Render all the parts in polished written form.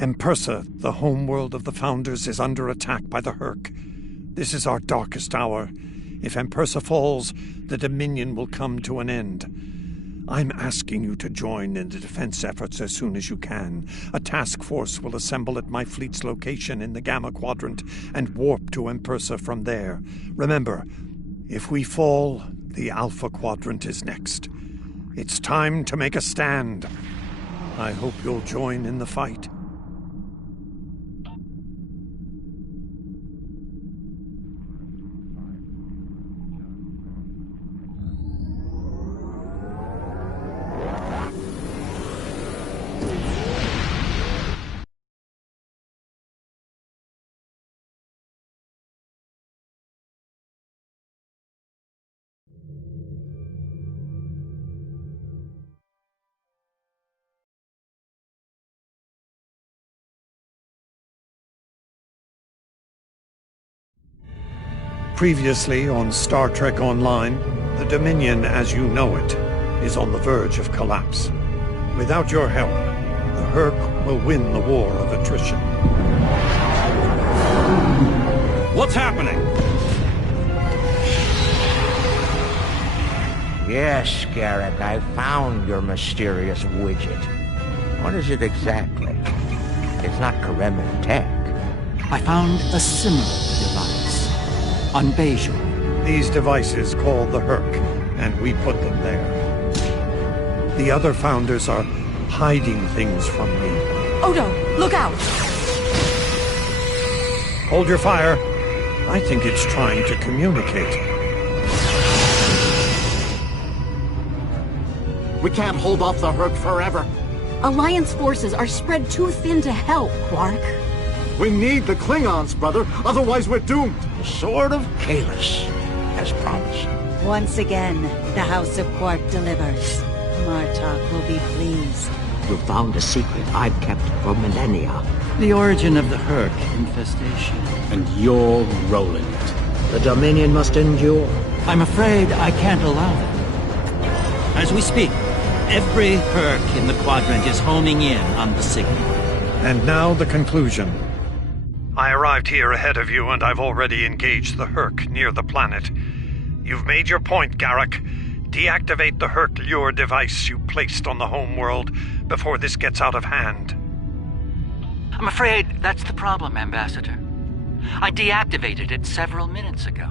Empersa, the homeworld of the Founders, is under attack by the Herc. This is our darkest hour. If Empersa falls, the Dominion will come to an end. I'm asking you to join in the defense efforts as soon as you can. A task force will assemble at my fleet's location in the Gamma Quadrant and warp to Empersa from there. Remember, if we fall, the Alpha Quadrant is next. It's time to make a stand. I hope you'll join in the fight. Previously on Star Trek Online, the Dominion as you know it is on the verge of collapse. Without your help, the Herc will win the war of attrition. What's happening? Yes, Garrick, I found your mysterious widget. What is it exactly? It's not Karemman tech. I found a similar device on Bajor. These devices called the Herc, and we put them there. The other Founders are hiding things from me. Odo, look out! Hold your fire. I think it's trying to communicate. We can't hold off the Herc forever. Alliance forces are spread too thin to help, Quark. We need the Klingons, brother, otherwise we're doomed. The Sword of Kahless, as promised. Once again, the House of Quark delivers. Martok will be pleased. You found a secret I've kept for millennia. The origin of the Herc infestation. And you're rolling it. The Dominion must endure. I'm afraid I can't allow that. As we speak, every Herc in the Quadrant is homing in on the signal. And now the conclusion. I arrived here ahead of you, and I've already engaged the Herc near the planet. You've made your point, Garrick. Deactivate the Herc lure device you placed on the homeworld before this gets out of hand. I'm afraid that's the problem, Ambassador. I deactivated it several minutes ago.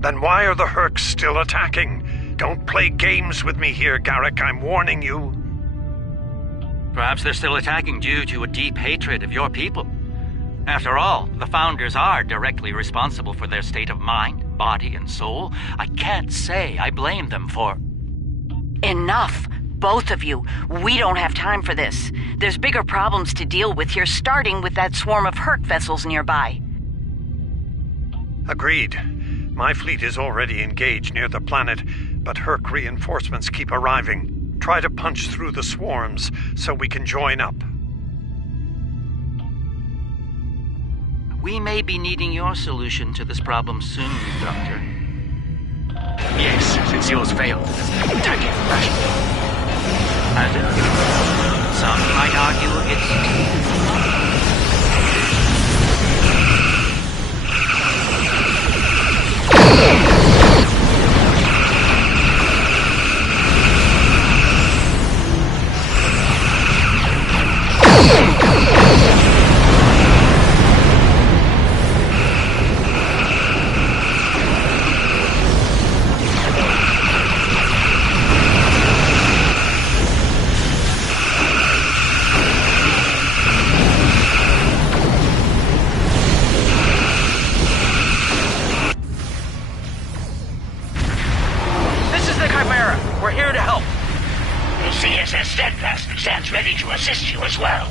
Then why are the Hercs still attacking? Don't play games with me here, Garrick. I'm warning you. Perhaps they're still attacking due to a deep hatred of your people. After all, the Founders are directly responsible for their state of mind, body, and soul. I can't say I blame them for... Enough! Both of you. We don't have time for this. There's bigger problems to deal with here, starting with that swarm of Herc vessels nearby. Agreed. My fleet is already engaged near the planet, but Herc reinforcements keep arriving. Try to punch through the swarms so we can join up. We may be needing your solution to this problem soon, Doctor. Yes, since yours failed. Take it rationally. Has it? Some might argue it's... Stands ready to assist you as well.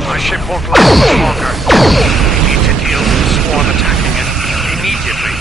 My ship won't last much longer. We need to deal with the swarm attacking it immediately.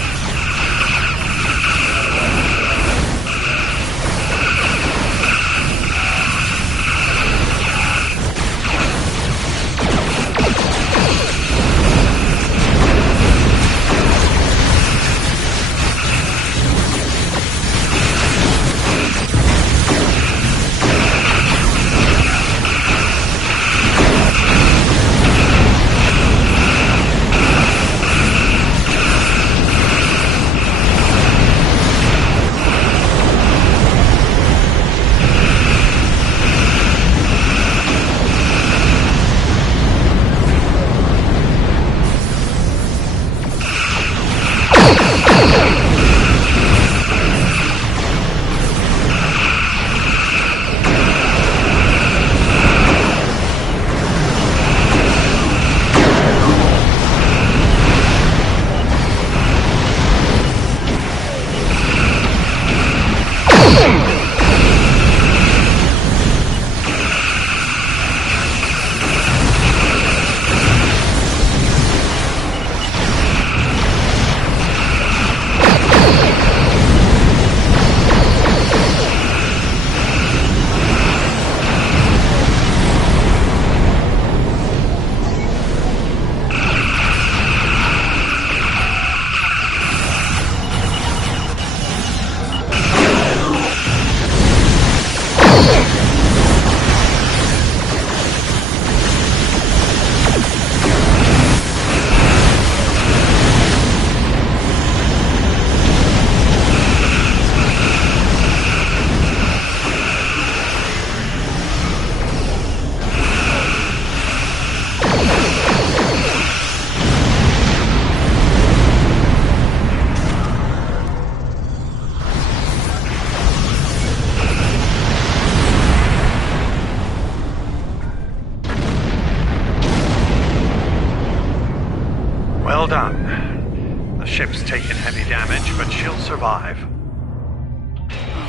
Well done. The ship's taken heavy damage, but she'll survive.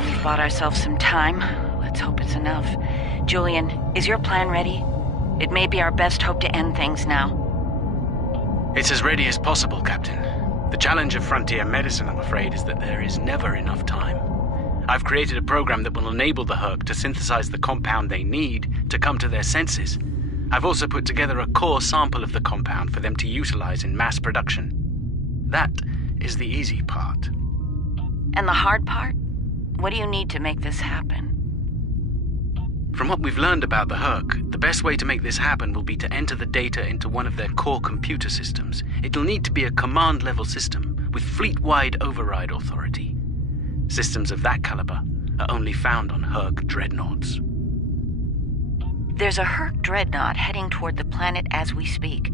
We've bought ourselves some time. Let's hope it's enough. Julian, is your plan ready? It may be our best hope to end things now. It's as ready as possible, Captain. The challenge of frontier medicine, I'm afraid, is that there is never enough time. I've created a program that will enable the Herc to synthesize the compound they need to come to their senses. I've also put together a core sample of the compound for them to utilize in mass production. That is the easy part. And the hard part? What do you need to make this happen? From what we've learned about the Herc, the best way to make this happen will be to enter the data into one of their core computer systems. It'll need to be a command-level system with fleet-wide override authority. Systems of that caliber are only found on Herc dreadnoughts. There's a Herc dreadnought heading toward the planet as we speak.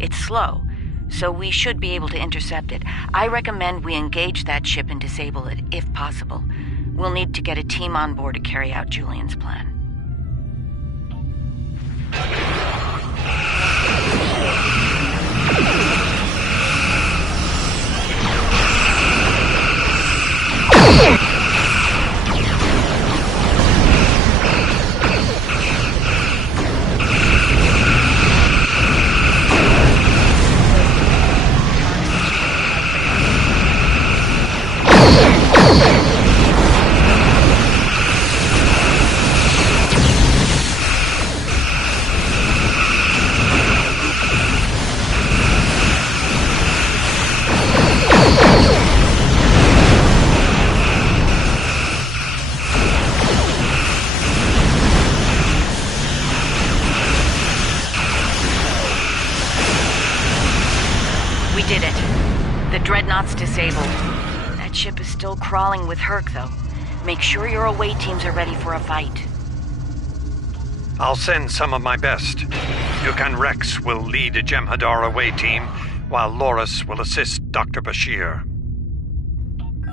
It's slow, so we should be able to intercept it. I recommend we engage that ship and disable it, if possible. We'll need to get a team on board to carry out Julian's plan. We did it. The dreadnought's disabled. That ship is still crawling with Herc, though. Make sure your away teams are ready for a fight. I'll send some of my best. Yukan Rex will lead a Jem'Hadar away team, while Loris will assist Dr. Bashir.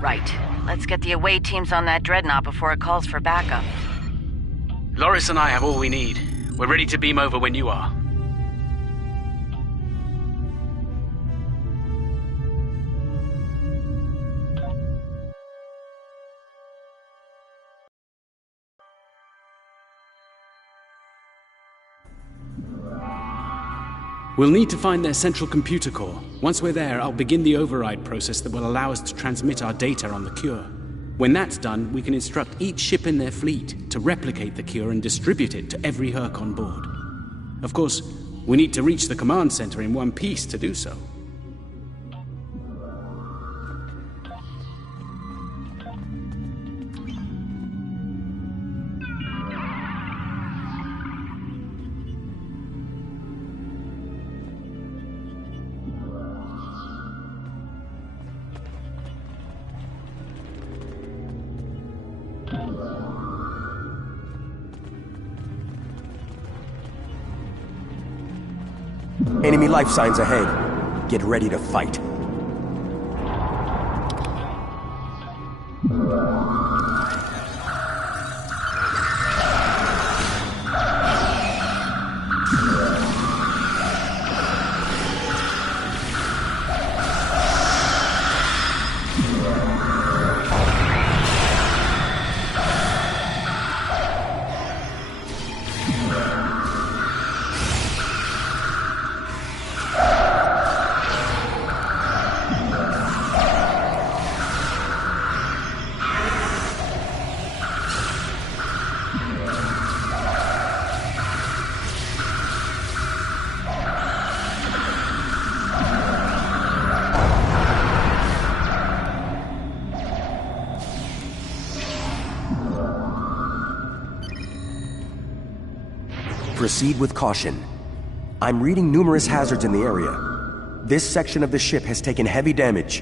Right. Let's get the away teams on that dreadnought before it calls for backup. Loris and I have all we need. We're ready to beam over when you are. We'll need to find their central computer core. Once we're there, I'll begin the override process that will allow us to transmit our data on the cure. When that's done, we can instruct each ship in their fleet to replicate the cure and distribute it to every Herc on board. Of course, we need to reach the command center in one piece to do so. Enemy life signs ahead. Get ready to fight. Proceed with caution. I'm reading numerous hazards in the area. This section of the ship has taken heavy damage.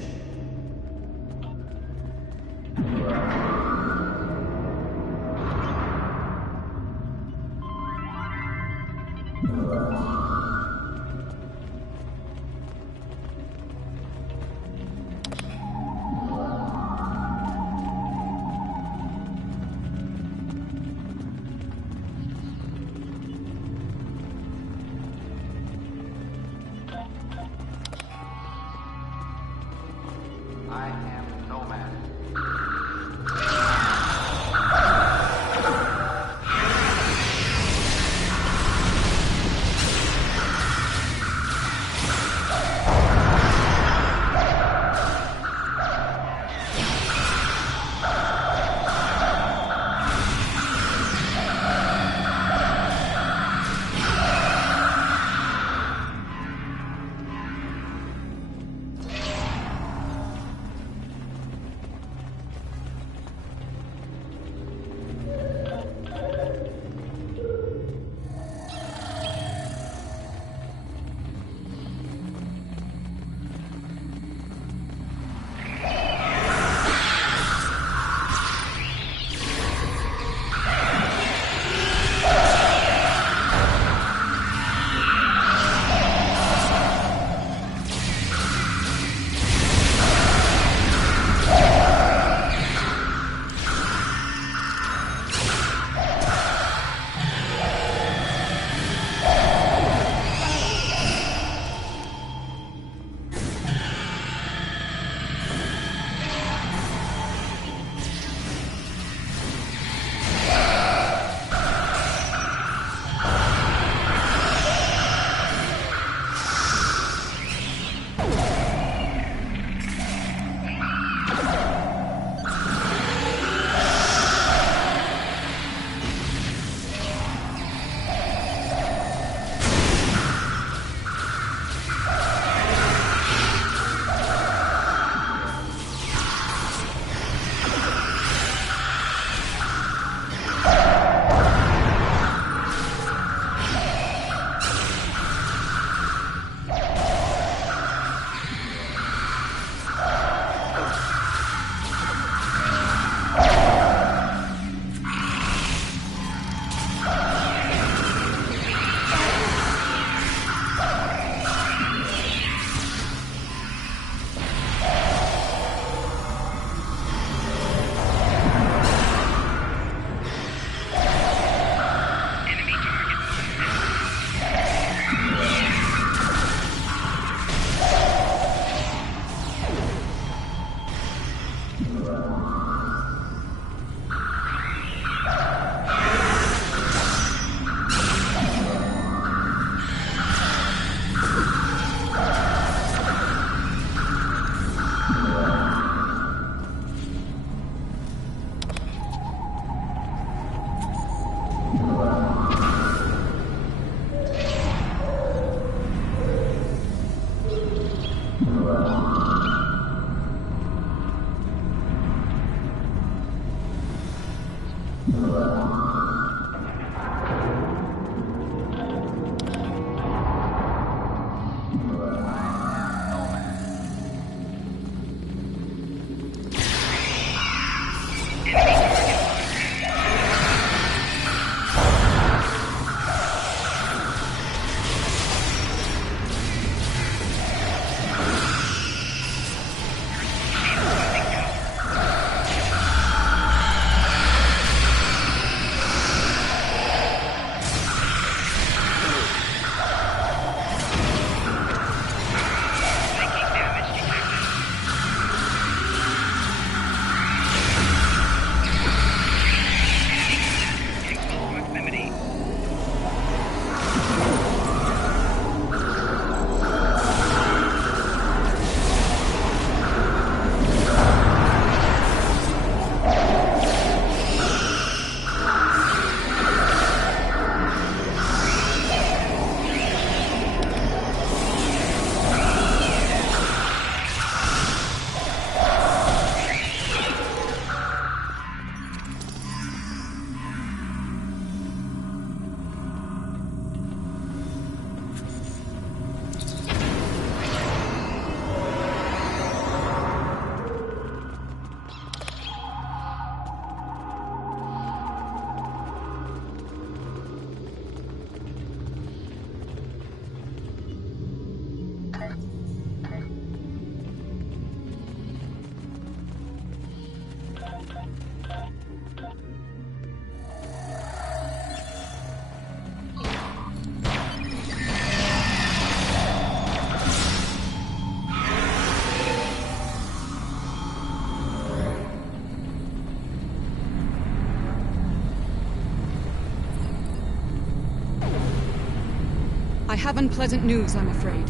I have unpleasant news, I'm afraid.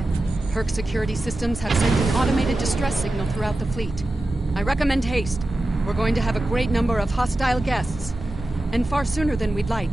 Herc security systems have sent an automated distress signal throughout the fleet. I recommend haste. We're going to have a great number of hostile guests. And far sooner than we'd like.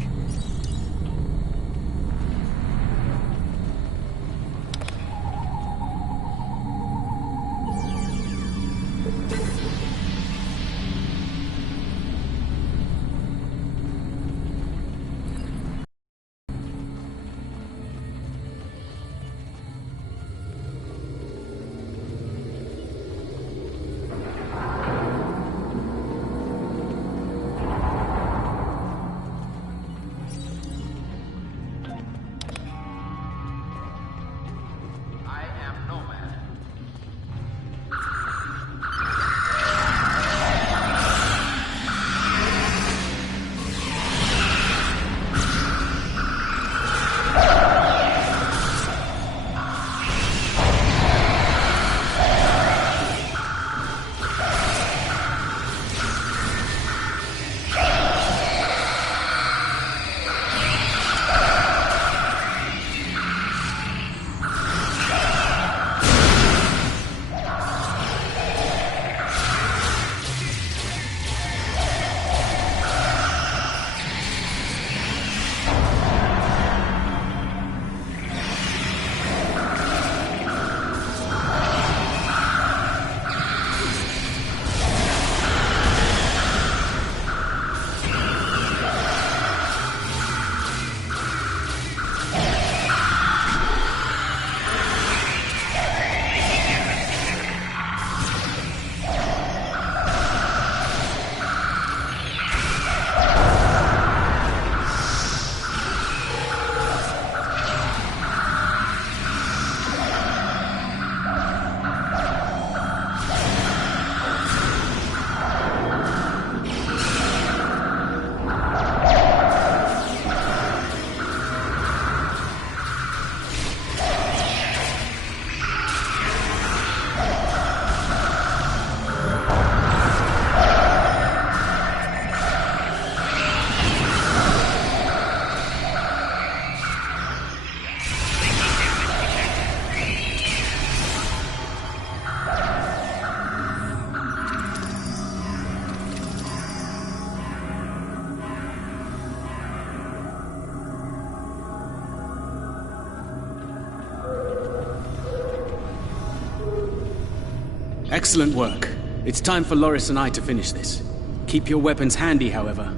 Excellent work. It's time for Loris and I to finish this. Keep your weapons handy, however.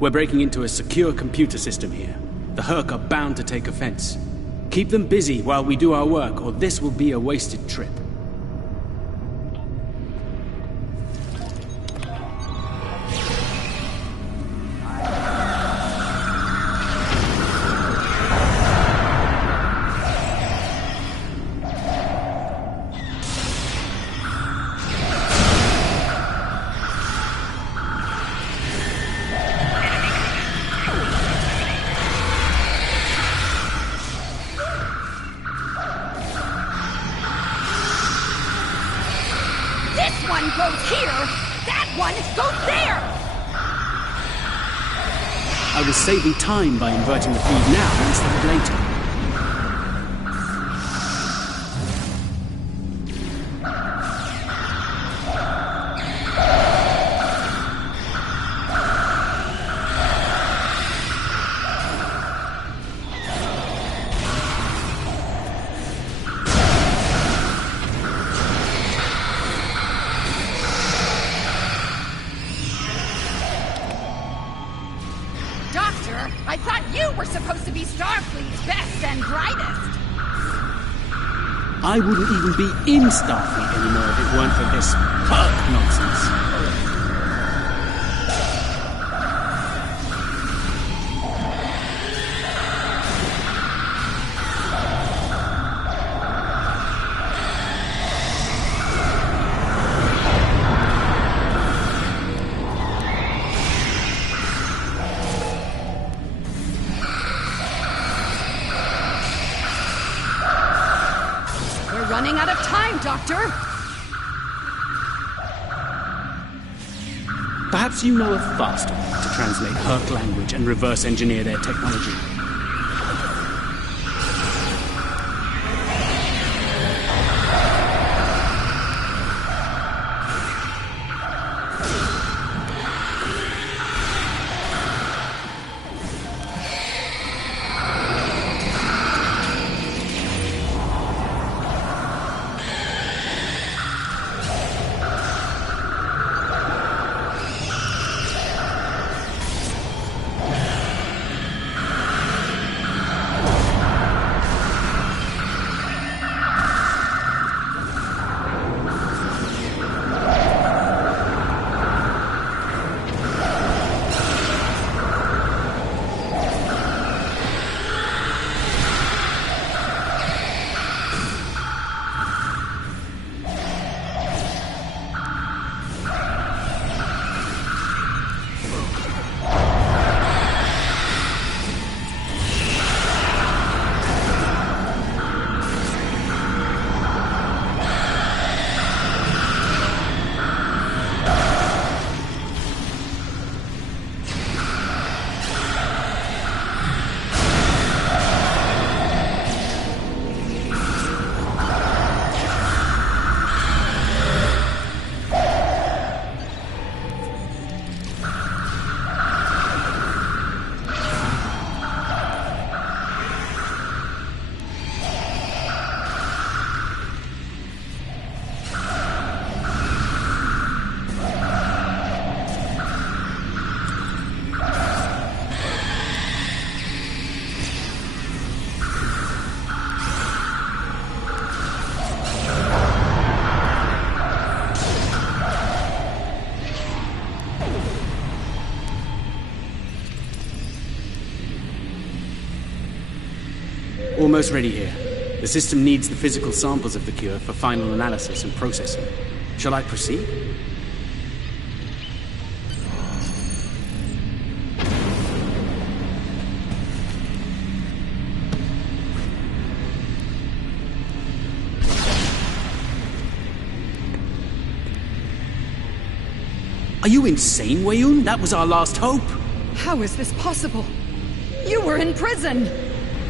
We're breaking into a secure computer system here. The Herc are bound to take offense. Keep them busy while we do our work, or this will be a wasted trip. I was saving time by inverting the feed now instead of later. I thought you were supposed to be Starfleet's best and brightest. I wouldn't even be in Starfleet anymore if it weren't for this Herc nonsense. Running out of time, Doctor! Perhaps you know a faster way to translate Herc language and reverse engineer their technology. Almost ready here. The system needs the physical samples of the cure for final analysis and processing. Shall I proceed? Are you insane, Weyoun? That was our last hope. How is this possible? You were in prison!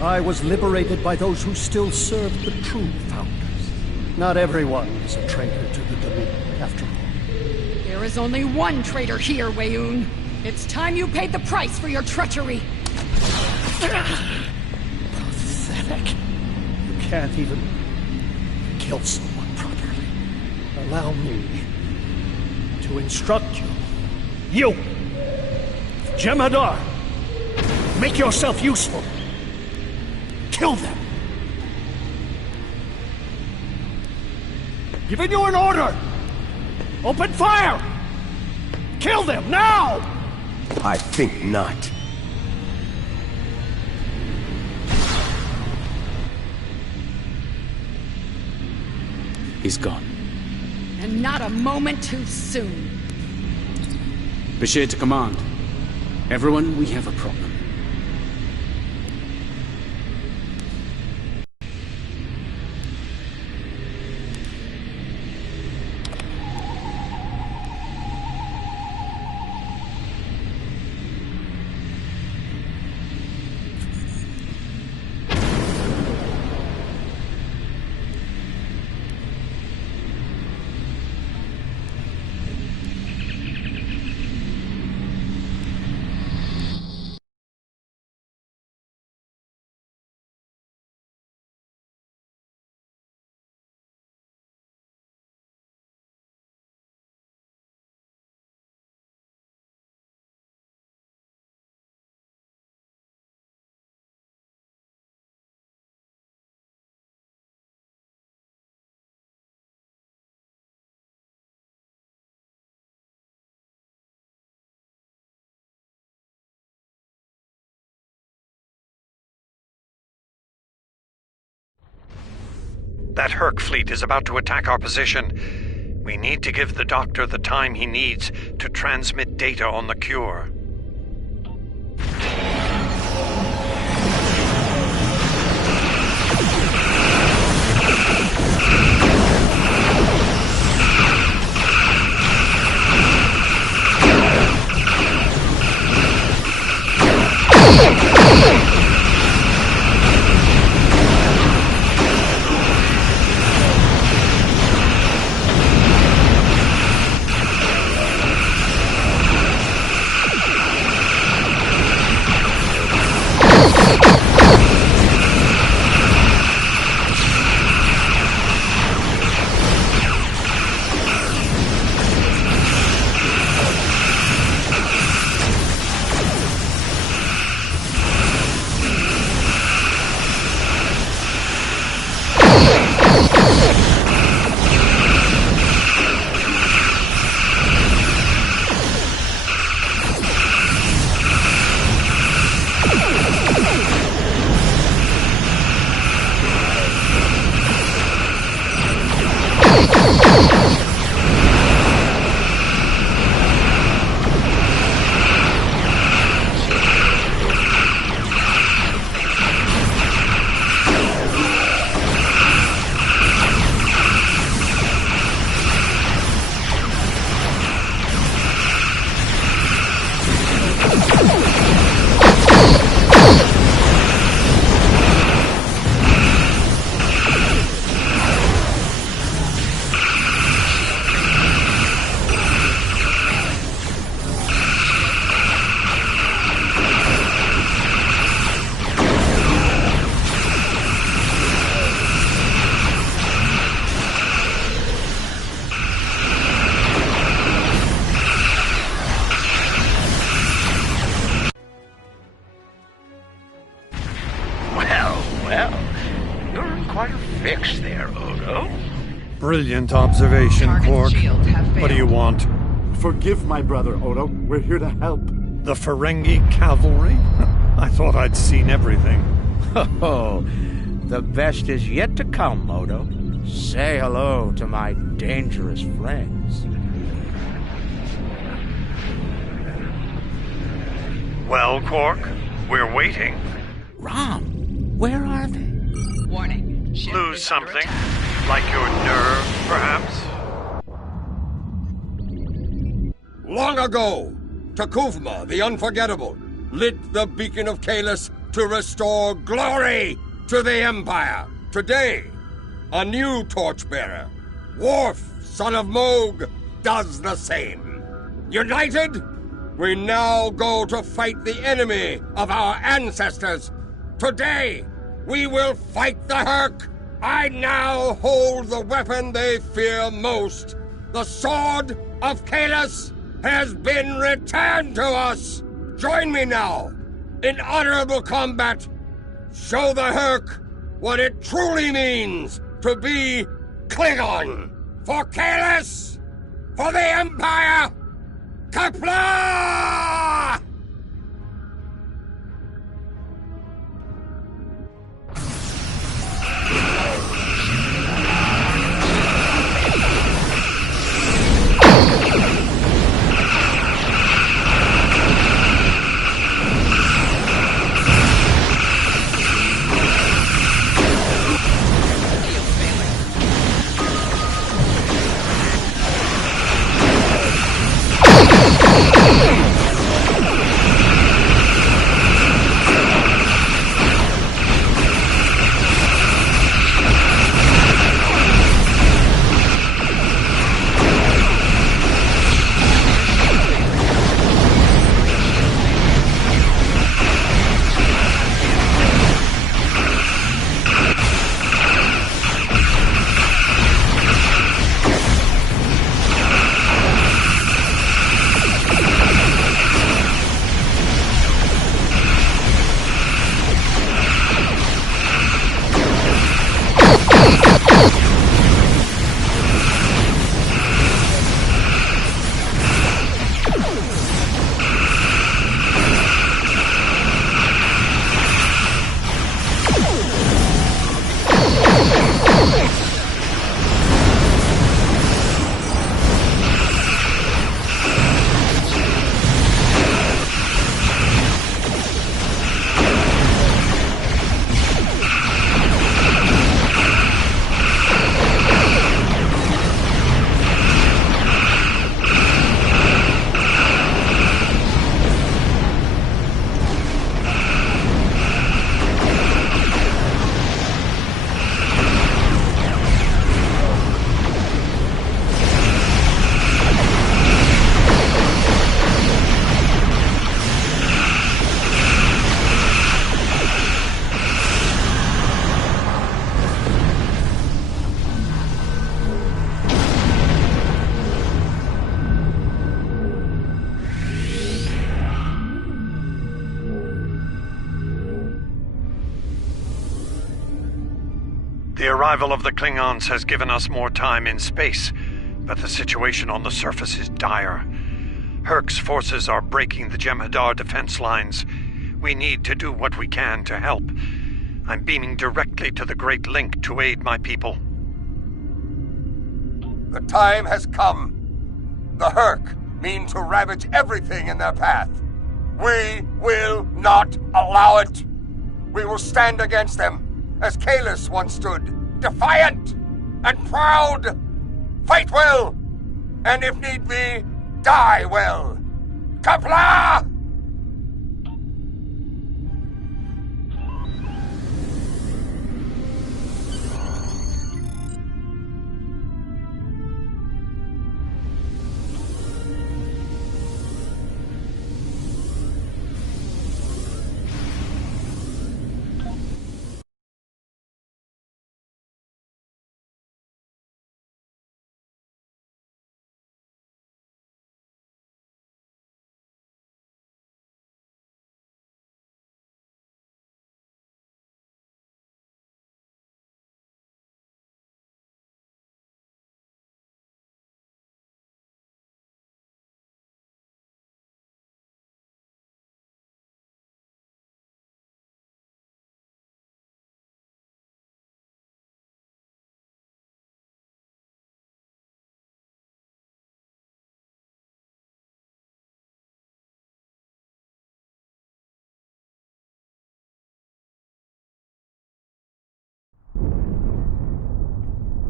I was liberated by those who still serve the true Founders. Not everyone is a traitor to the Dominion, after all. There is only one traitor here, Weyoun. It's time you paid the price for your treachery! Pathetic. You can't even kill someone properly. Allow me to instruct you. You! Jem'Hadar! Make yourself useful! Kill them! Giving you an order! Open fire! Kill them, now! I think not. He's gone. And not a moment too soon. Bashir to command. Everyone, we have a problem. That Herc fleet is about to attack our position. We need to give the Doctor the time he needs to transmit data on the cure. Brilliant observation, Quark. What do you want? Forgive my brother, Odo. We're here to help. The Ferengi cavalry? I thought I'd seen everything. Oh, the best is yet to come, Moto. Say hello to my dangerous friends. Well, Quark, we're waiting. Rom, where are they? Warning. Ship Lose is under something? attack. Like your nerve, perhaps? Long ago, Takuvma, the Unforgettable, lit the beacon of Kahless to restore glory to the Empire. Today, a new torchbearer, Worf, son of Moog, does the same. United, we now go to fight the enemy of our ancestors. Today, we will fight the Herc. I now hold the weapon they fear most. The Sword of Kahless has been returned to us. Join me now in honorable combat. Show the Herc what it truly means to be Klingon. For Kahless, for the Empire, Kapla! The arrival of the Klingons has given us more time in space, but the situation on the surface is dire. Herc's forces are breaking the Jem'Hadar defense lines. We need to do what we can to help. I'm beaming directly to the Great Link to aid my people. The time has come. The Herc mean to ravage everything in their path. We will not allow it. We will stand against them, as Kahless once stood, defiant and proud. Fight well, and if need be, die well. Kapla!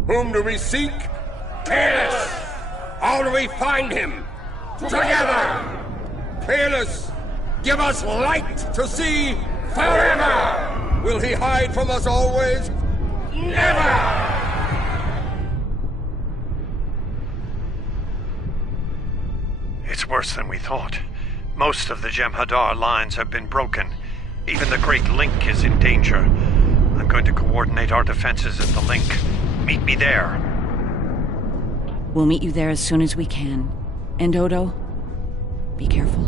Whom do we seek? Kalis! How do we find him? Together! Kalis, give us light to see forever! Will he hide from us always? Never! It's worse than we thought. Most of the Jem'Hadar lines have been broken. Even the Great Link is in danger. I'm going to coordinate our defenses at the link. Meet me there. We'll meet you there as soon as we can. And Odo, be careful.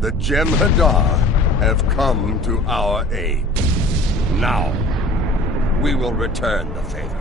The Jem'Hadar have come to our aid. Now, we will return the favor.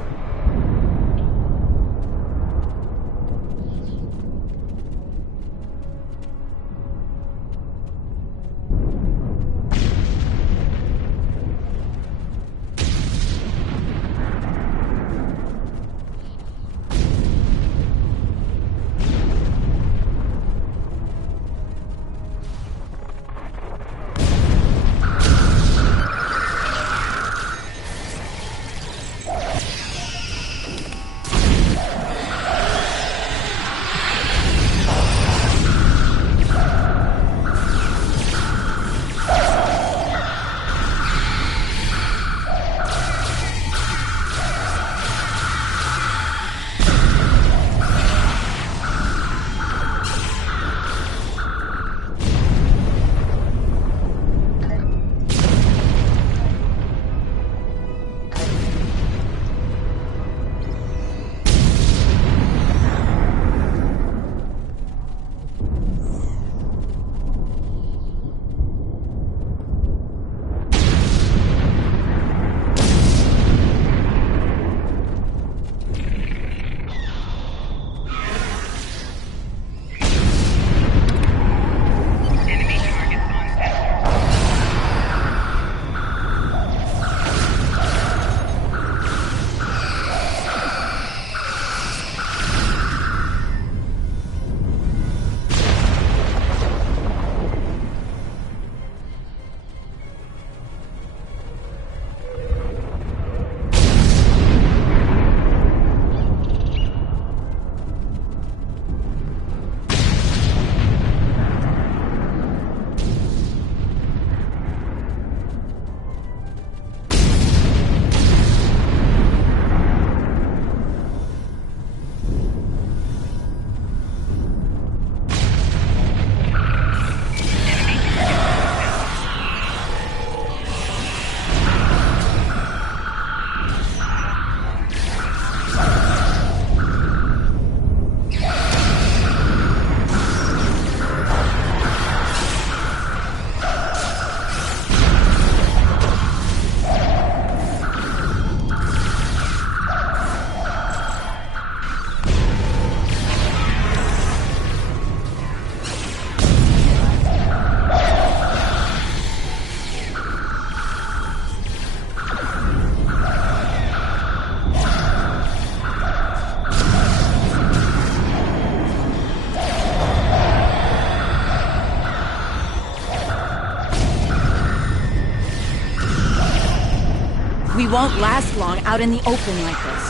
We won't last long out in the open like this.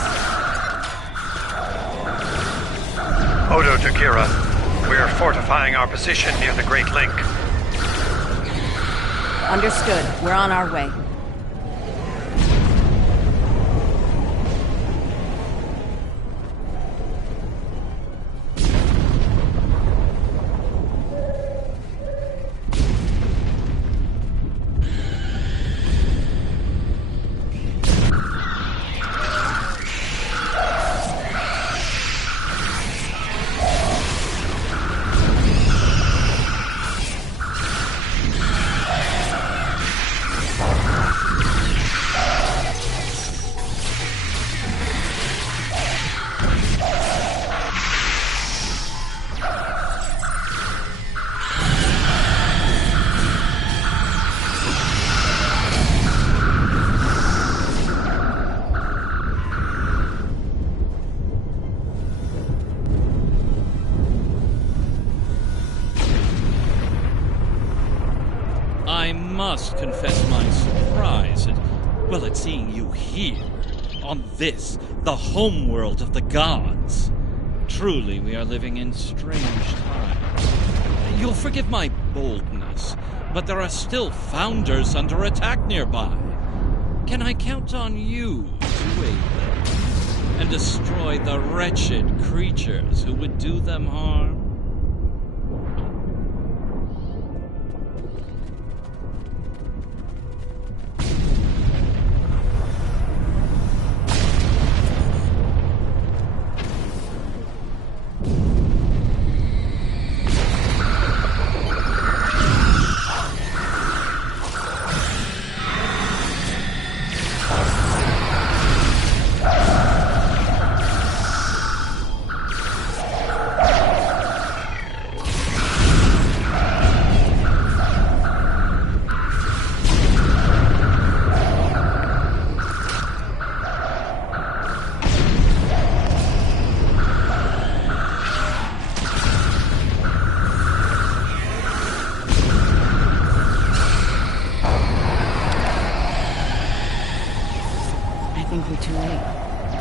Odo to Kira. We're fortifying our position near the Great Link. Understood. We're on our way. I must confess my surprise at seeing you here. on this, the homeworld of the gods. Truly, we are living in strange times. You'll forgive my boldness, but there are still Founders under attack nearby. Can I count on you to aid them and destroy the wretched creatures who would do them harm?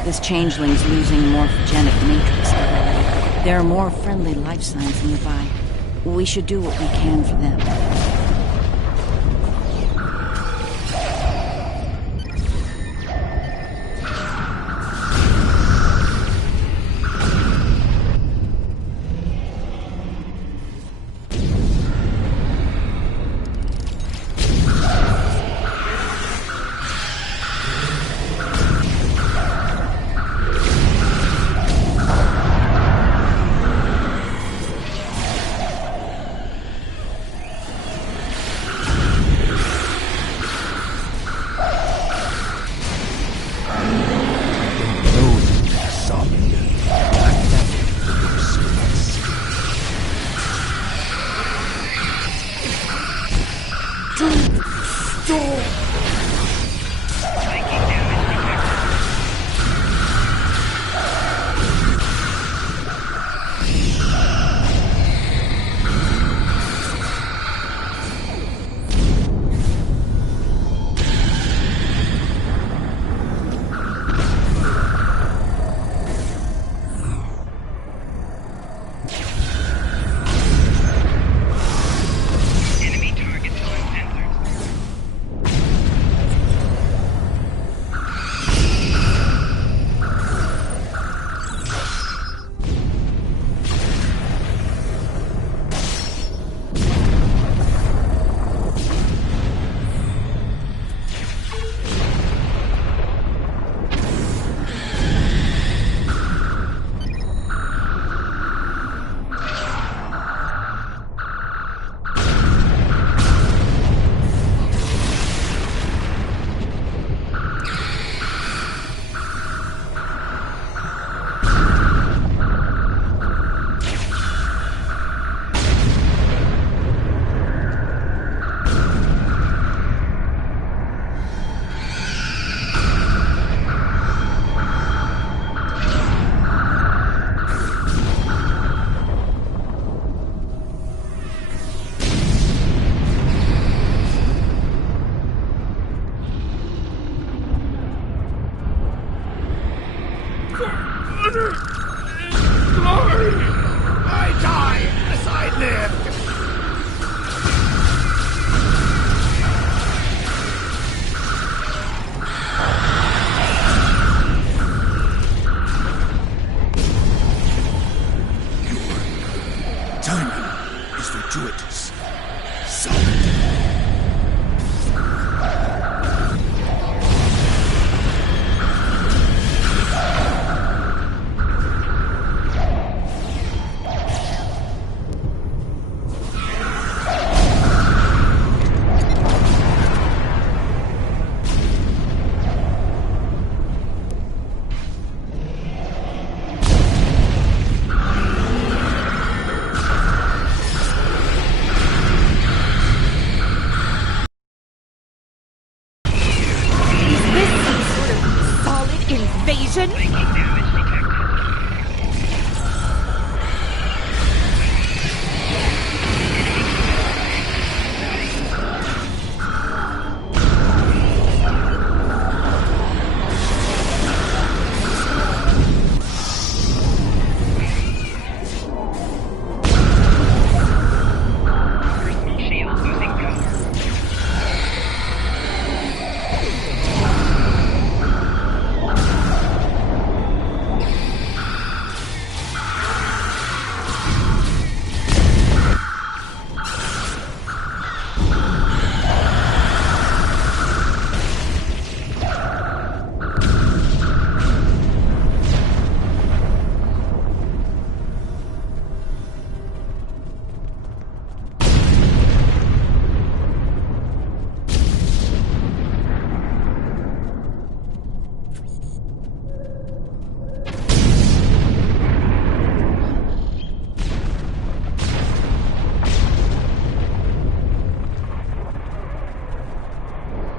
This changeling's losing morphogenic matrix already. There are more friendly life signs nearby. We should do what we can for them.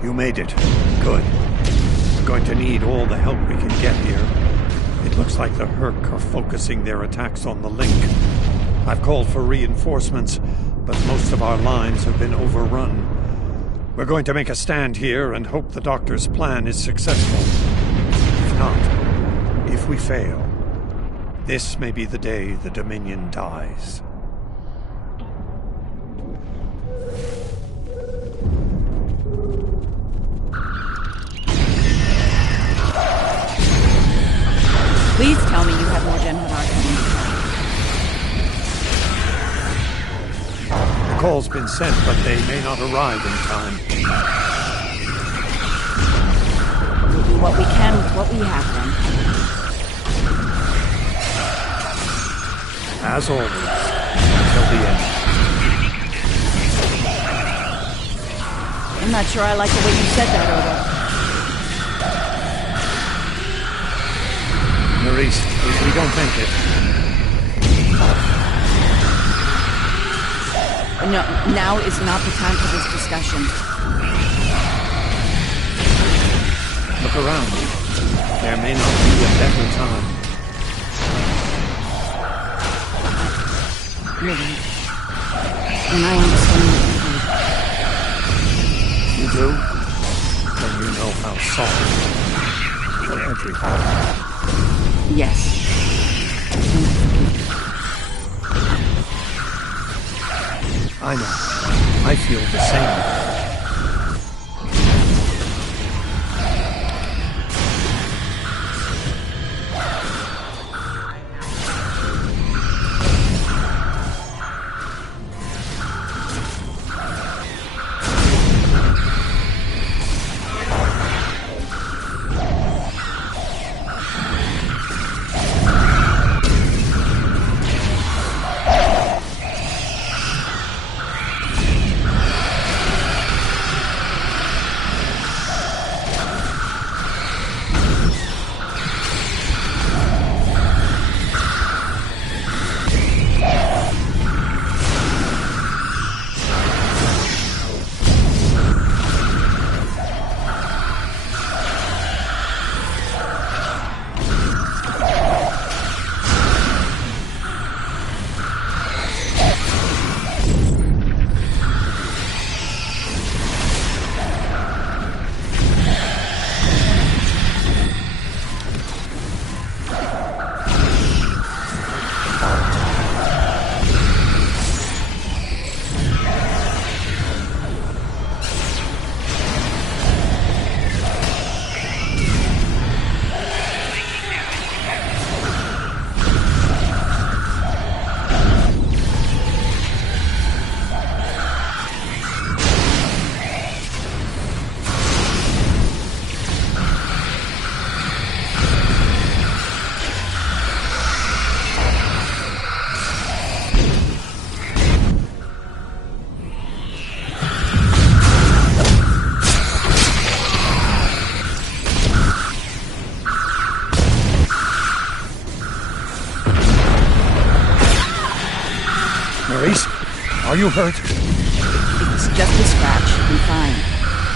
You made it. Good. We're going to need all the help we can get here. It looks like the Herc are focusing their attacks on the link. I've called for reinforcements, but most of our lines have been overrun. We're going to make a stand here and hope the Doctor's plan is successful. If not, if we fail, this may be the day the Dominion dies. Please tell me you have more Jem'Hadar coming. The call's been sent, but they may not arrive in time. We'll do what we can with what we have, then. As always, until the end. I'm not sure I like the way you said that, Odo. Maurice, if we don't make it... No, now is not the time for this discussion. Look around. There may not be a better time. Really. And I understand what you do. Then you know how sorry for everything. Yes. I know. I feel the same. Maurice, are you hurt? It's just a scratch. I'm fine.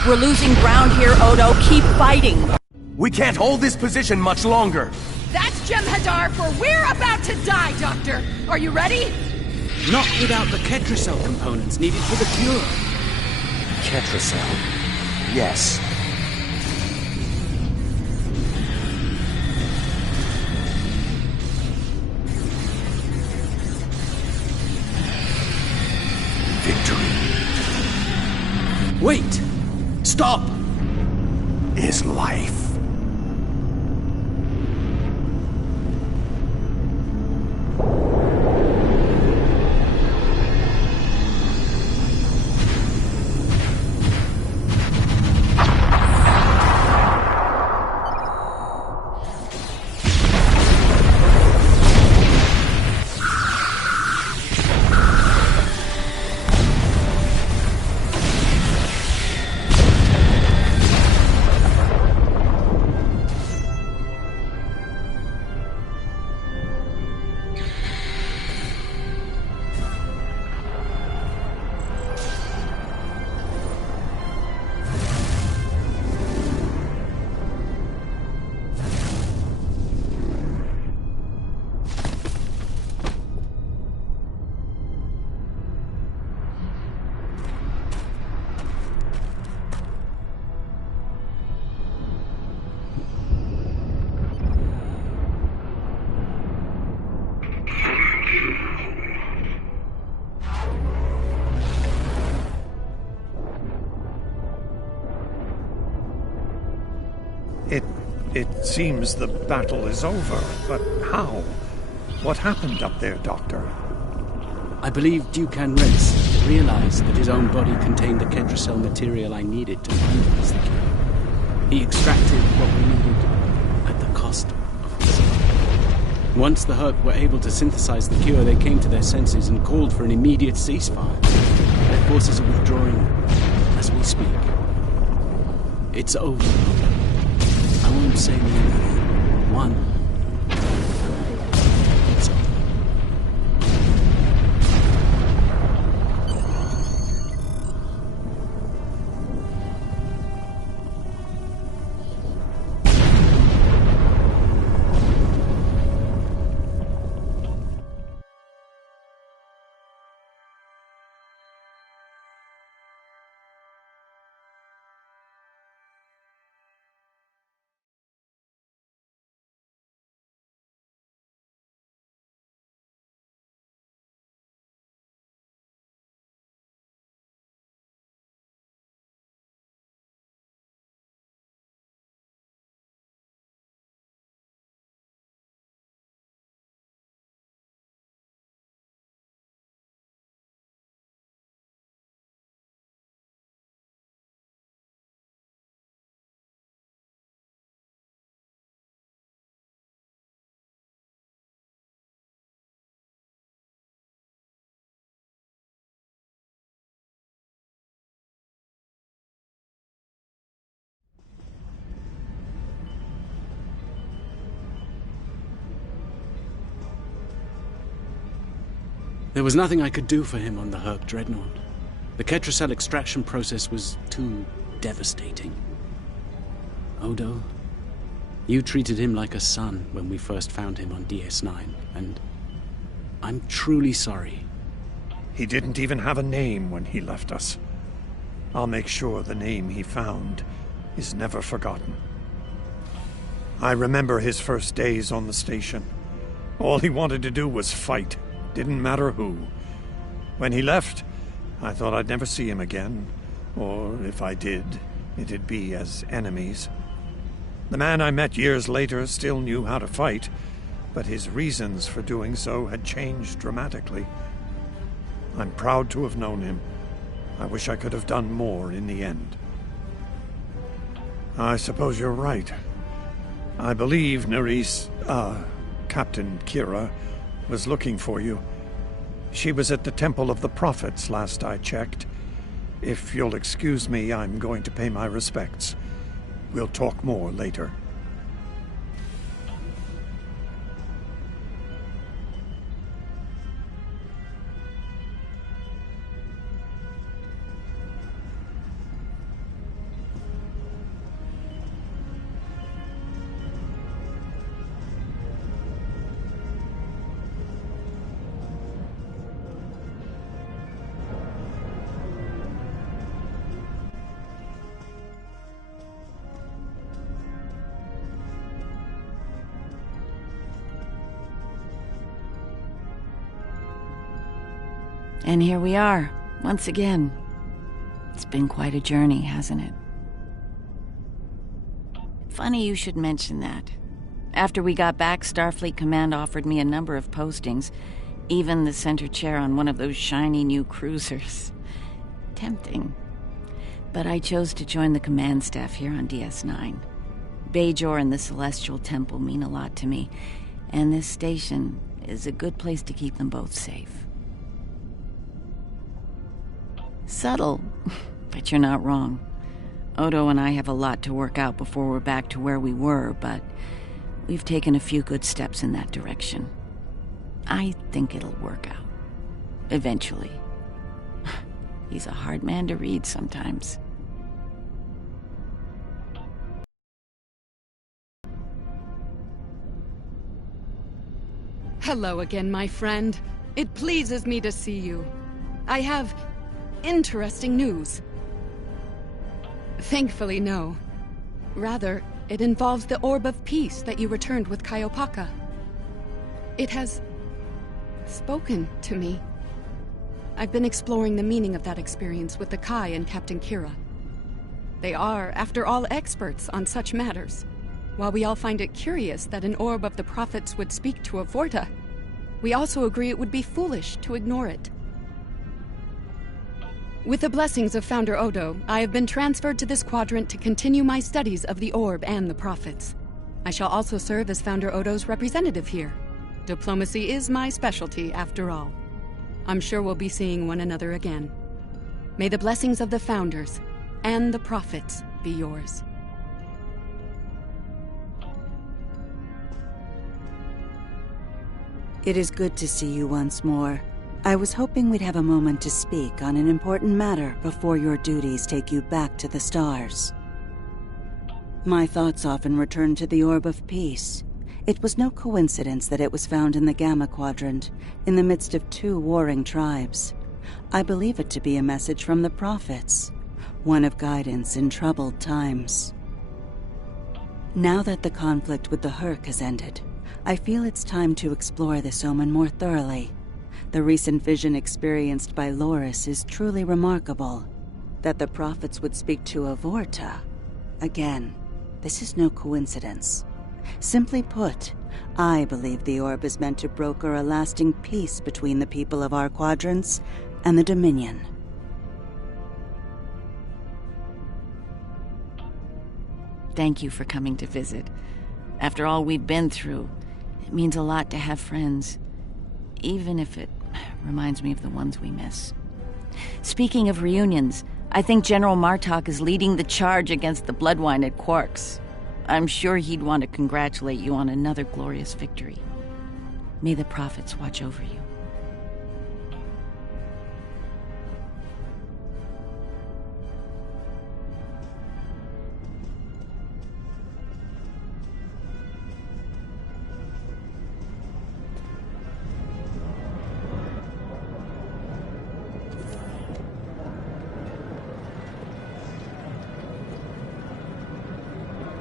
We're losing ground here, Odo. Keep fighting. We can't hold this position much longer. That's Jem'Hadar, for we're about to die, Doctor. Are you ready? Not without the Ketracel components needed for the cure. Ketracel? Yes. Wait! Stop! Is life. It seems the battle is over, but how? What happened up there, Doctor? I believe Dukan Rex realized that his own body contained the Ketracel material I needed to finalize the cure. He extracted what we needed at the cost of his life. Once the Herc were able to synthesize the cure, they came to their senses and called for an immediate ceasefire. Their forces are withdrawing as we speak. It's over. I won't say more. One. It's over. There was nothing I could do for him on the Herc Dreadnought. The Ketracel extraction process was too devastating. Odo, you treated him like a son when we first found him on DS9, and I'm truly sorry. He didn't even have a name when he left us. I'll make sure the name he found is never forgotten. I remember his first days on the station. All he wanted to do was fight. Didn't matter who. When he left, I thought I'd never see him again. Or if I did, it'd be as enemies. The man I met years later still knew how to fight, but his reasons for doing so had changed dramatically. I'm proud to have known him. I wish I could have done more in the end. I suppose you're right. I believe Captain Kira was looking for you. She was at the Temple of the Prophets last I checked. If you'll excuse me, I'm going to pay my respects. We'll talk more later. And here we are, once again. It's been quite a journey, hasn't it? Funny you should mention that. After we got back, Starfleet Command offered me a number of postings, even the center chair on one of those shiny new cruisers. Tempting. But I chose to join the command staff here on DS9. Bajor and the Celestial Temple mean a lot to me, and this station is a good place to keep them both safe. Subtle, but you're not wrong. Odo and I have a lot to work out before we're back to where we were, but we've taken a few good steps in that direction. I think it'll work out. Eventually. He's a hard man to read sometimes. Hello again, my friend. It pleases me to see you. I have interesting news. Thankfully, no. Rather, it involves the Orb of Peace that you returned with Kaiopaka. It has spoken to me. I've been exploring the meaning of that experience with the Kai and Captain Kira. They are, after all, experts on such matters. While we all find it curious that an orb of the prophets would speak to a Vorta, we also agree it would be foolish to ignore it. With the blessings of Founder Odo, I have been transferred to this quadrant to continue my studies of the orb and the prophets. I shall also serve as Founder Odo's representative here. Diplomacy is my specialty, after all. I'm sure we'll be seeing one another again. May the blessings of the Founders and the prophets be yours. It is good to see you once more. I was hoping we'd have a moment to speak on an important matter before your duties take you back to the stars. My thoughts often return to the Orb of Peace. It was no coincidence that it was found in the Gamma Quadrant, in the midst of two warring tribes. I believe it to be a message from the prophets, one of guidance in troubled times. Now that the conflict with the Herc has ended, I feel it's time to explore this omen more thoroughly. The recent vision experienced by Loris is truly remarkable. That the prophets would speak to a Vorta. Again, this is no coincidence. Simply put, I believe the orb is meant to broker a lasting peace between the people of our quadrants and the Dominion. Thank you for coming to visit. After all we've been through, it means a lot to have friends, even if it reminds me of the ones we miss. Speaking of reunions, I think General Martok is leading the charge against the Bloodwine at Quark's. I'm sure he'd want to congratulate you on another glorious victory. May the prophets watch over you.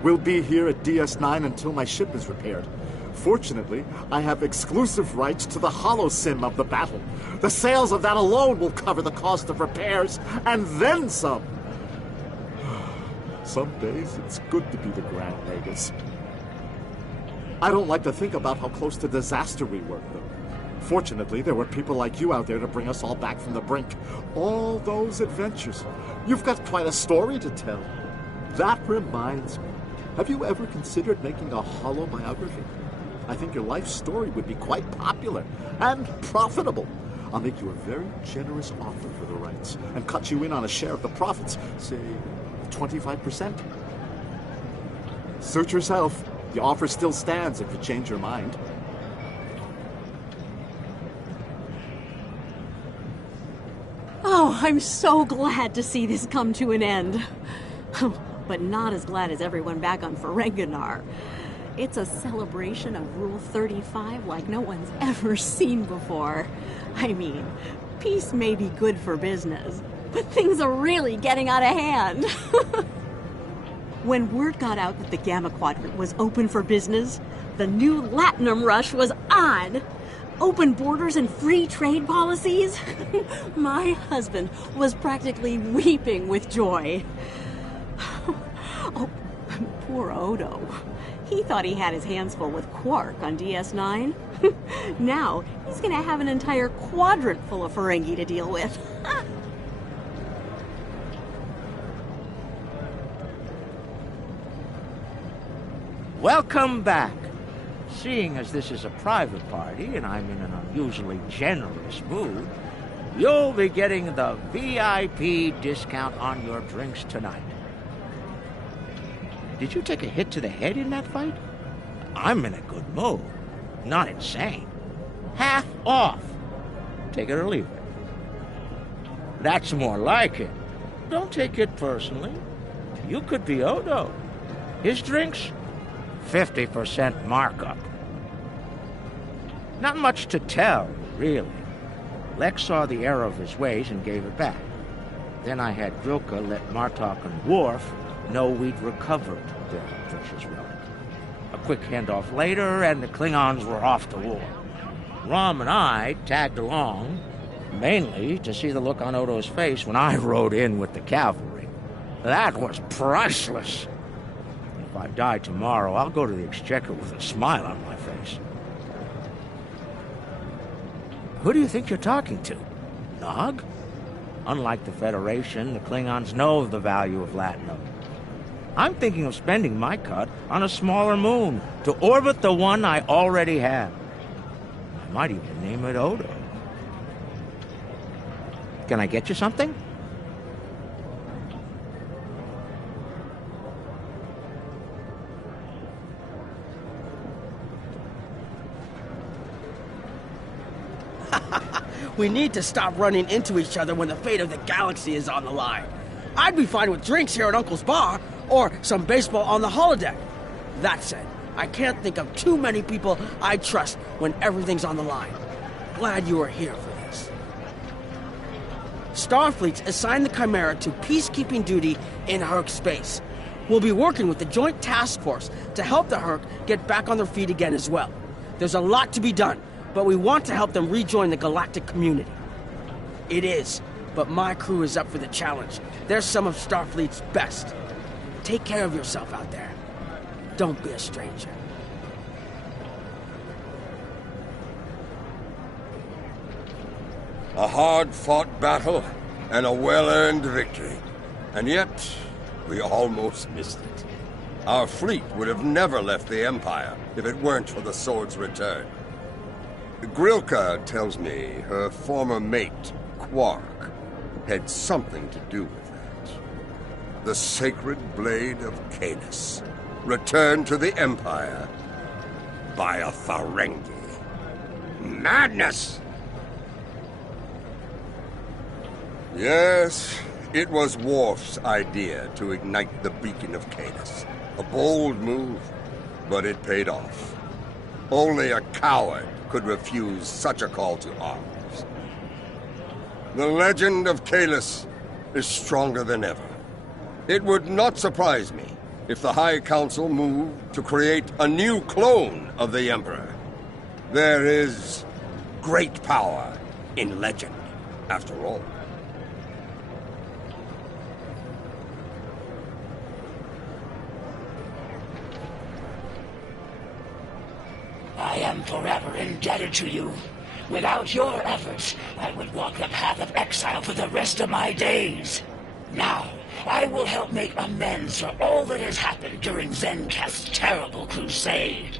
We'll be here at DS9 until my ship is repaired. Fortunately, I have exclusive rights to the holosim of the battle. The sales of that alone will cover the cost of repairs, and then some. Some days, it's good to be the Grand Magus. I don't like to think about how close to disaster we were, though. Fortunately, there were people like you out there to bring us all back from the brink. All those adventures. You've got quite a story to tell. That reminds me. Have you ever considered making a holobiography? I think your life story would be quite popular and profitable. I'll make you a very generous offer for the rights and cut you in on a share of the profits, say 25%. Suit yourself. The offer still stands if you change your mind. Oh, I'm so glad to see this come to an end. But not as glad as everyone back on Ferenginar. It's a celebration of Rule 35 like no one's ever seen before. I mean, peace may be good for business, but things are really getting out of hand. When word got out that the Gamma Quadrant was open for business, the new Latinum rush was on. Open borders and free trade policies. My husband was practically weeping with joy. Oh, poor Odo. He thought he had his hands full with Quark on DS9. Now, he's gonna have an entire quadrant full of Ferengi to deal with. Welcome back. Seeing as this is a private party and I'm in an unusually generous mood, you'll be getting the VIP discount on your drinks tonight. Did you take a hit to the head in that fight? I'm in a good mood. Not insane. Half off. Take it or leave it. That's more like it. Don't take it personally. You could be Odo. His drinks, 50% markup. Not much to tell, really. Lex saw the error of his ways and gave it back. Then I had Grilka let Martok and Worf know we'd recovered their precious relic. A quick handoff later, and the Klingons were off to war. Rom and I tagged along, mainly to see the look on Odo's face when I rode in with the cavalry. That was priceless. If I die tomorrow, I'll go to the Exchequer with a smile on my face. Who do you think you're talking to? Nog? Unlike the Federation, the Klingons know of the value of Latinum. I'm thinking of spending my cut on a smaller moon to orbit the one I already have. I might even name it Odo. Can I get you something? We need to stop running into each other when the fate of the galaxy is on the line. I'd be fine with drinks here at Uncle's bar, or some baseball on the holodeck. That said, I can't think of too many people I trust when everything's on the line. Glad you are here for this. Starfleet's assigned the Chimera to peacekeeping duty in Herc space. We'll be working with the Joint Task Force to help the Herc get back on their feet again as well. There's a lot to be done, but we want to help them rejoin the galactic community. It is, but my crew is up for the challenge. They're some of Starfleet's best. Take care of yourself out there. Don't be a stranger. A hard-fought battle and a well-earned victory. And yet, we almost missed it. Our fleet would have never left the Empire if it weren't for the sword's return. Grilka tells me her former mate, Quark, had something to do with that. The sacred blade of Canis, returned to the Empire by a Ferengi. Madness! Yes, it was Worf's idea to ignite the beacon of Canis. A bold move, but it paid off. Only a coward could refuse such a call to arms. The legend of Kahless is stronger than ever. It would not surprise me if the High Council moved to create a new clone of the Emperor. There is great power in legend, after all. I am forever indebted to you. Without your efforts, I would walk the path of exile for the rest of my days. Now, I will help make amends for all that has happened during Zencast's terrible crusade.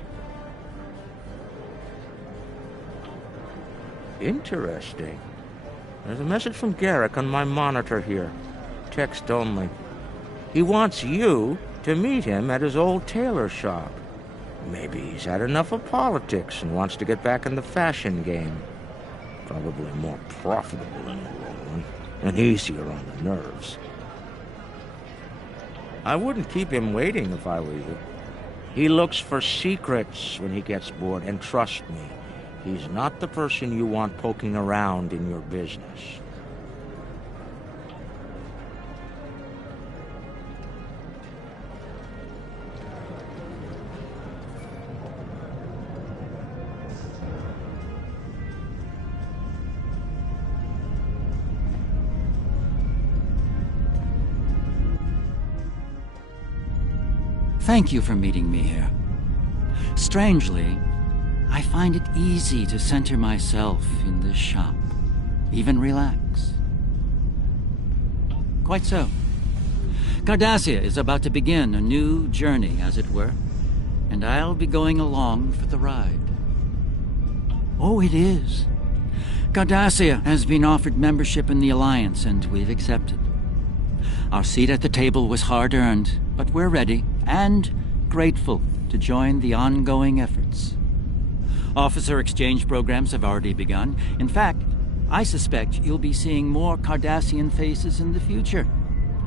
Interesting. There's a message from Garrick on my monitor here. Text only. He wants you to meet him at his old tailor shop. Maybe he's had enough of politics and wants to get back in the fashion game. Probably more profitable in the long run, and easier on the nerves. I wouldn't keep him waiting if I were you. He looks for secrets when he gets bored, and trust me, he's not the person you want poking around in your business. Thank you for meeting me here. Strangely, I find it easy to center myself in this shop, even relax. Quite so. Cardassia is about to begin a new journey, as it were, and I'll be going along for the ride. Oh, it is. Cardassia has been offered membership in the Alliance, and we've accepted. Our seat at the table was hard-earned, but we're ready and grateful to join the ongoing efforts. Officer exchange programs have already begun. In fact, I suspect you'll be seeing more Cardassian faces in the future.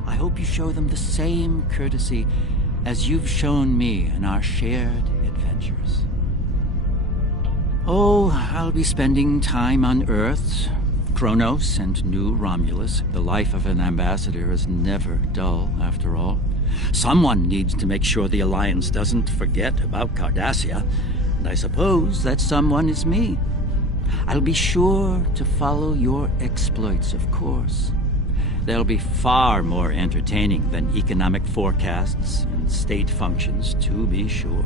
I hope you show them the same courtesy as you've shown me in our shared adventures. Oh, I'll be spending time on Earth, Kronos, and New Romulus. The life of an ambassador is never dull, after all. Someone needs to make sure the Alliance doesn't forget about Cardassia, and I suppose that someone is me. I'll be sure to follow your exploits, of course, They'll be far more entertaining than economic forecasts and state functions, to be sure.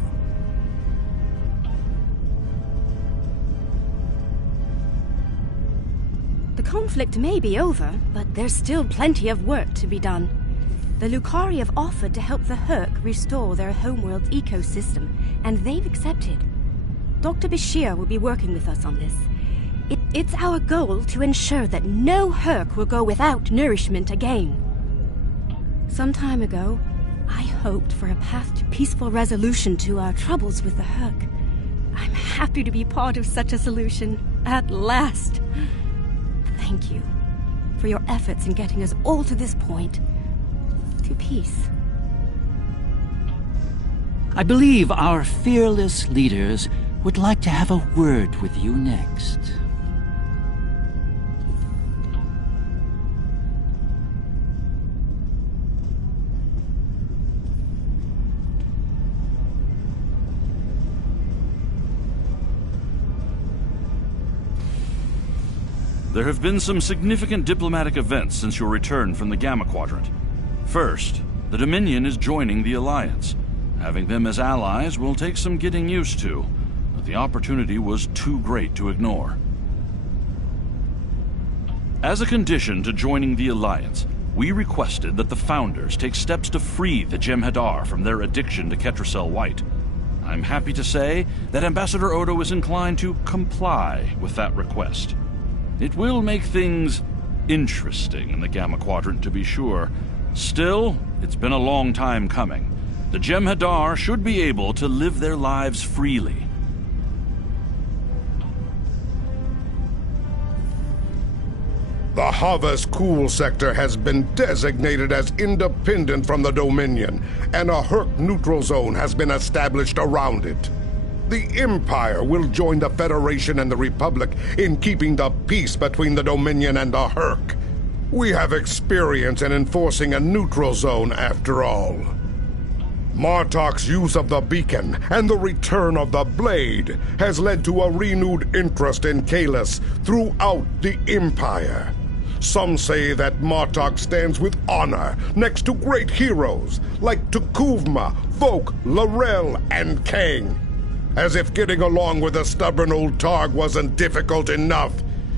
The conflict may be over, but there's still plenty of work to be done. The Lucari have offered to help the Herc restore their homeworld's ecosystem, and they've accepted. Dr. Bashir will be working with us on this. It's our goal to ensure that no Herc will go without nourishment again. Some time ago, I hoped for a path to peaceful resolution to our troubles with the Herc. I'm happy to be part of such a solution, at last. Thank you for your efforts in getting us all to this point, to peace. I believe our fearless leaders would like to have a word with you next. There have been some significant diplomatic events since your return from the Gamma Quadrant. First, the Dominion is joining the Alliance. Having them as allies will take some getting used to, but the opportunity was too great to ignore. As a condition to joining the Alliance, we requested that the Founders take steps to free the Jem'Hadar from their addiction to Ketracel White. I'm happy to say that Ambassador Odo is inclined to comply with that request. It will make things interesting in the Gamma Quadrant, to be sure. Still, it's been a long time coming. The Jem'Hadar should be able to live their lives freely. The Havas Cool sector has been designated as independent from the Dominion, and a Herc neutral zone has been established around it. The Empire will join the Federation and the Republic in keeping the peace between the Dominion and the Herc. We have experience in enforcing a neutral zone, after all. Martok's use of the beacon and the return of the blade has led to a renewed interest in Kahless throughout the Empire. Some say that Martok stands with honor next to great heroes like Tukuvma, Volk, L'Rell, and Kang. As if getting along with a stubborn old Targ wasn't difficult enough,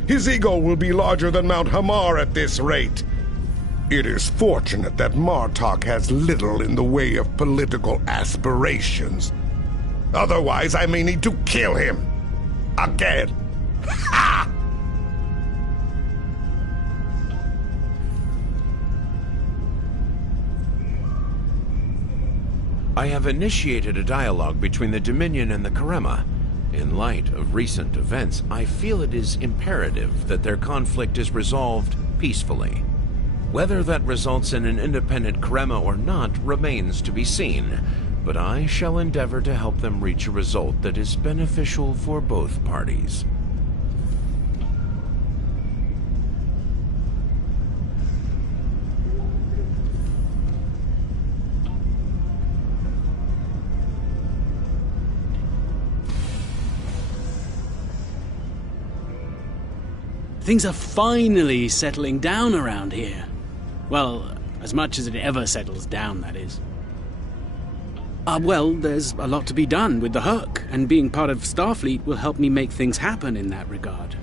his ego will be larger than Mount Hamar at this rate. It is fortunate that Martok has little in the way of political aspirations. Otherwise, I may need to kill him. Again. Ha! I have initiated a dialogue between the Dominion and the Karema. In light of recent events, I feel it is imperative that their conflict is resolved peacefully. Whether that results in an independent Karema or not remains to be seen, but I shall endeavor to help them reach a result that is beneficial for both parties. Things are finally settling down around here. Well, as much as it ever settles down, that is. Well, there's a lot to be done with the Herc, and being part of Starfleet will help me make things happen in that regard.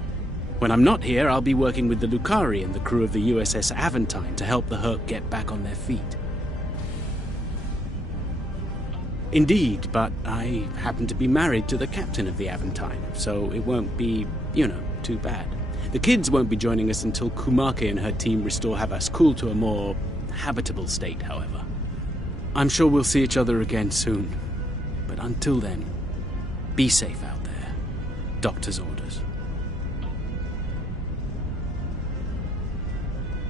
When I'm not here, I'll be working with the Lucari and the crew of the USS Aventine to help the Herc get back on their feet. Indeed, but I happen to be married to the captain of the Aventine, so it won't be, too bad. The kids won't be joining us until Kumake and her team restore Havas Cool to a more habitable state, however. I'm sure we'll see each other again soon. But until then, be safe out there. Doctor's orders.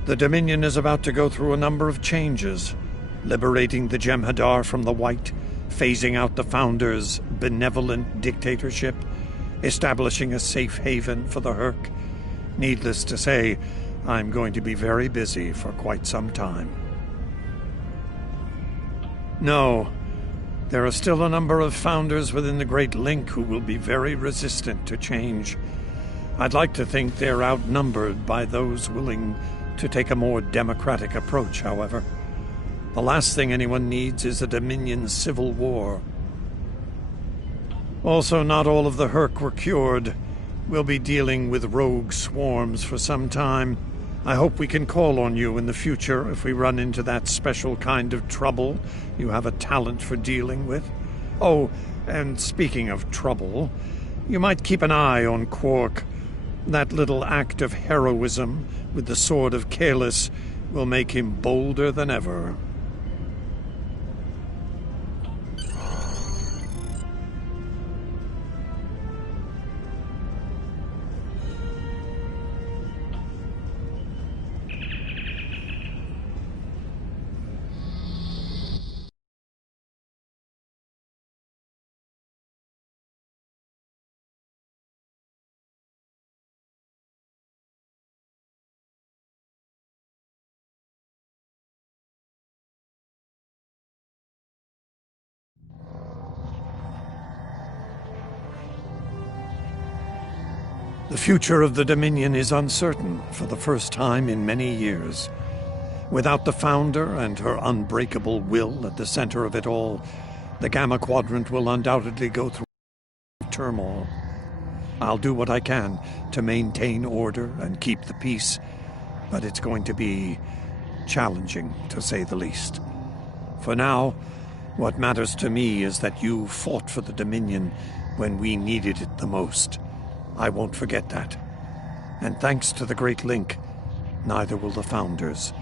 The Dominion is about to go through a number of changes, liberating the Jem'Hadar from the White, phasing out the Founders' benevolent dictatorship, establishing a safe haven for the Herc. Needless to say, I'm going to be very busy for quite some time. No, there are still a number of Founders within the Great Link who will be very resistant to change. I'd like to think they're outnumbered by those willing to take a more democratic approach, however. The last thing anyone needs is a Dominion civil war. Also, not all of the Herc were cured. We'll be dealing with rogue swarms for some time. I hope we can call on you in the future if we run into that special kind of trouble you have a talent for dealing with. Oh, and speaking of trouble, you might keep an eye on Quark. That little act of heroism with the Sword of Kahless will make him bolder than ever. The future of the Dominion is uncertain for the first time in many years. Without the Founder and her unbreakable will at the center of it all, the Gamma Quadrant will undoubtedly go through turmoil. I'll do what I can to maintain order and keep the peace, but it's going to be challenging, to say the least. For now, what matters to me is that you fought for the Dominion when we needed it the most. I won't forget that. And thanks to the Great Link, neither will the Founders.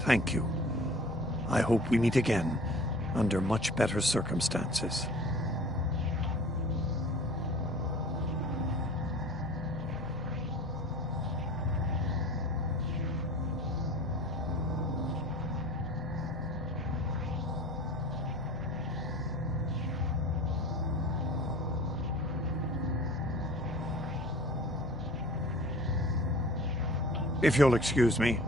Thank you. I hope we meet again under much better circumstances. If you'll excuse me.